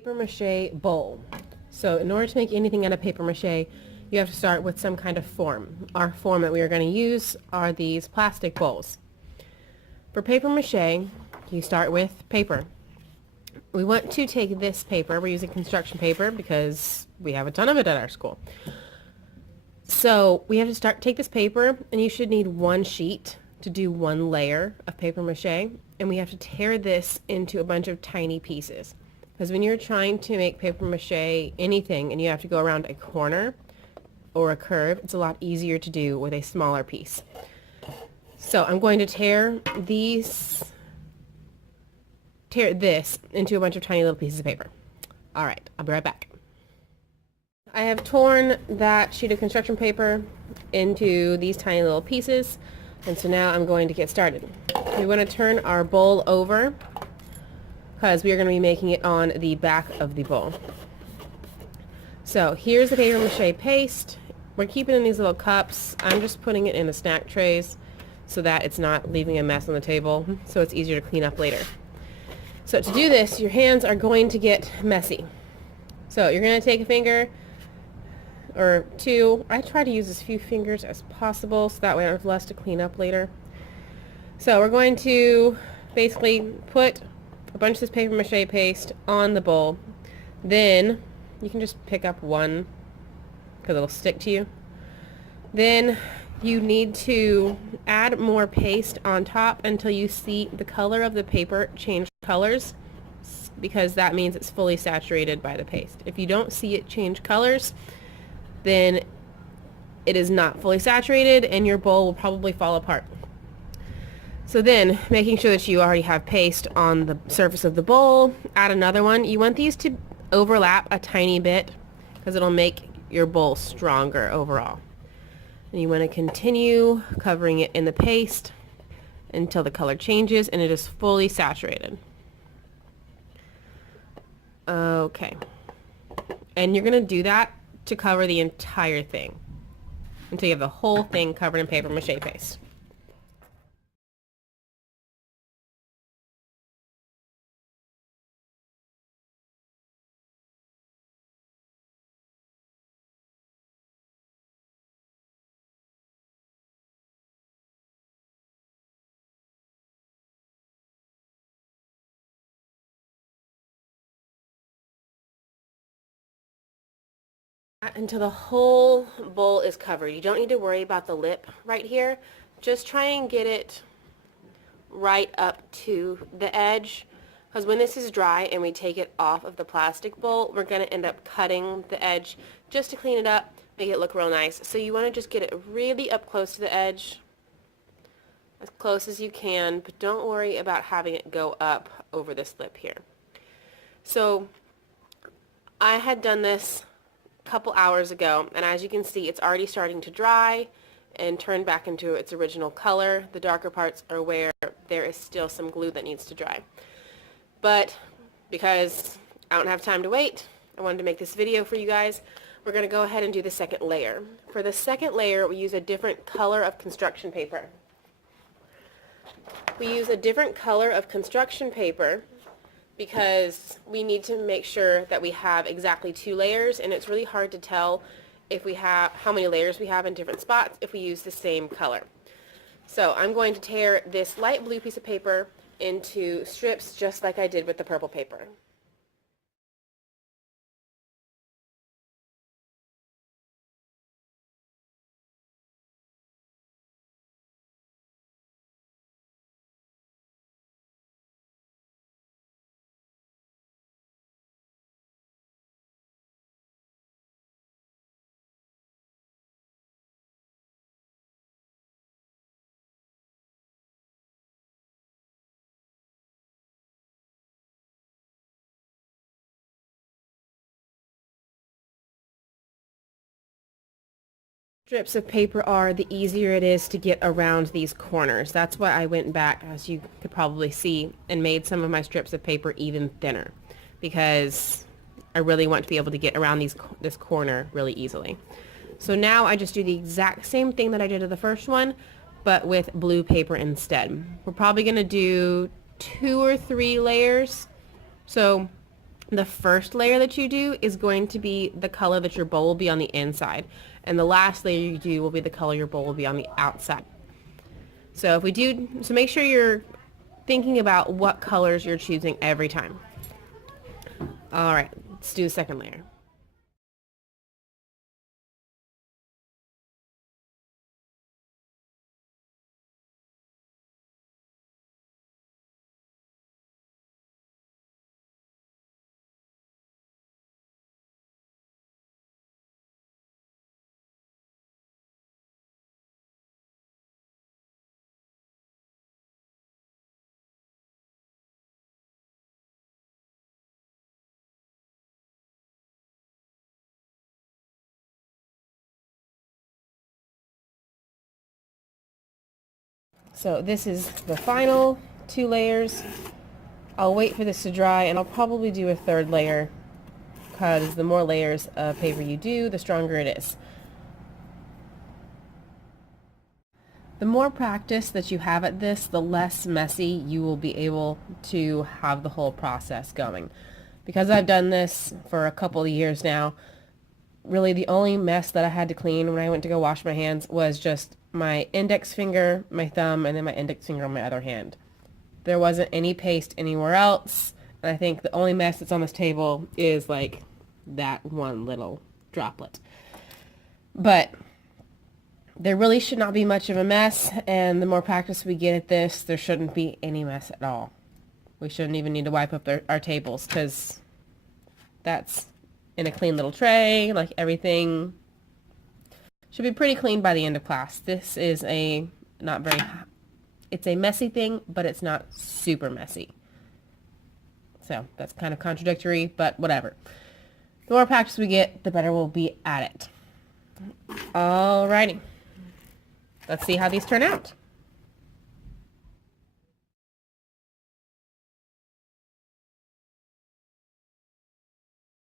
Paper mache bowl. So in order to make anything out of paper mache, you have to start with some kind of form. Our form that we are going to use are these plastic bowls. For paper mache, you start with paper. We want to take this paper, we're using construction paper because we have a ton of it at our school. So we have to take this paper, and you should need one sheet to do one layer of paper mache, and we have to tear this into a bunch of tiny pieces. Because when you're trying to make paper mache anything and you have to go around a corner or a curve, it's a lot easier to do with a smaller piece. So I'm going to tear this into a bunch of tiny little pieces of paper. Alright, I'll be right back. I have torn that sheet of construction paper into these tiny little pieces, and so now I'm going to get started. We want to turn our bowl over because we are going to be making it on the back of the bowl. So here's the paper mache paste. We're keeping it in these little cups. I'm just putting it in the snack trays so that it's not leaving a mess on the table, so it's easier to clean up later. So to do this, your hands are going to get messy. So you're going to take a finger or two. I try to use as few fingers as possible so that way I have less to clean up later. So we're going to basically put a bunch of this paper mache paste on the bowl. Then you can just pick up one because it'll stick to you. Then you need to add more paste on top until you see the color of the paper change colors, because that means it's fully saturated by the paste. If you don't see it change colors, then it is not fully saturated and your bowl will probably fall apart. So then, making sure that you already have paste on the surface of the bowl, add another one. You want these to overlap a tiny bit because it'll make your bowl stronger overall. And you want to continue covering it in the paste until the color changes and it is fully saturated. Okay. And you're going to do that to cover the entire thing until you have the whole thing covered in paper mache paste. Until the whole bowl is covered. You don't need to worry about the lip right here. Just try and get it right up to the edge, because when this is dry and we take it off of the plastic bowl, we're going to end up cutting the edge just to clean it up, make it look real nice. So you want to just get it really up close to the edge, as close as you can, but don't worry about having it go up over this lip here. So I had done this couple hours ago, and as you can see, it's already starting to dry and turn back into its original color. The darker parts are where there is still some glue that needs to dry. But because I don't have time to wait, I wanted to make this video for you guys. We're going to go ahead and do the second layer. For the second layer, we use a different color of construction paper. We use a different color of construction paper because we need to make sure that we have exactly 2 layers, and it's really hard to tell if we have how many layers we have in different spots if we use the same color. So I'm going to tear this light blue piece of paper into strips just like I did with the purple paper. Strips of paper are, the easier it is to get around these corners. That's why I went back, as you could probably see, and made some of my strips of paper even thinner, because I really want to be able to get around this corner really easily. So now I just do the exact same thing that I did to the first one, but with blue paper instead. We're probably going to do 2 or 3 layers. So The first layer that you do is going to be the color that your bowl will be on the inside. And the last layer you do will be the color your bowl will be on the outside. So make sure you're thinking about what colors you're choosing every time. All right, let's do the second layer. So this is the final 2 layers. I'll wait for this to dry, and I'll probably do a 3rd layer, because the more layers of paper you do, the stronger it is. The more practice that you have at this, the less messy you will be able to have the whole process going. Because I've done this for a couple of years now, really the only mess that I had to clean when I went to go wash my hands was just my index finger, my thumb, and then my index finger on my other hand. There wasn't any paste anywhere else, and I think the only mess that's on this table is like that one little droplet. But there really should not be much of a mess, and the more practice we get at this, there shouldn't be any mess at all. We shouldn't even need to wipe up our tables, because that's in a clean little tray. Like, everything should be pretty clean by the end of class. This is it's a messy thing, but it's not super messy. So that's kind of contradictory, but whatever. The more practice we get, the better we'll be at it. Alrighty. Let's see how these turn out.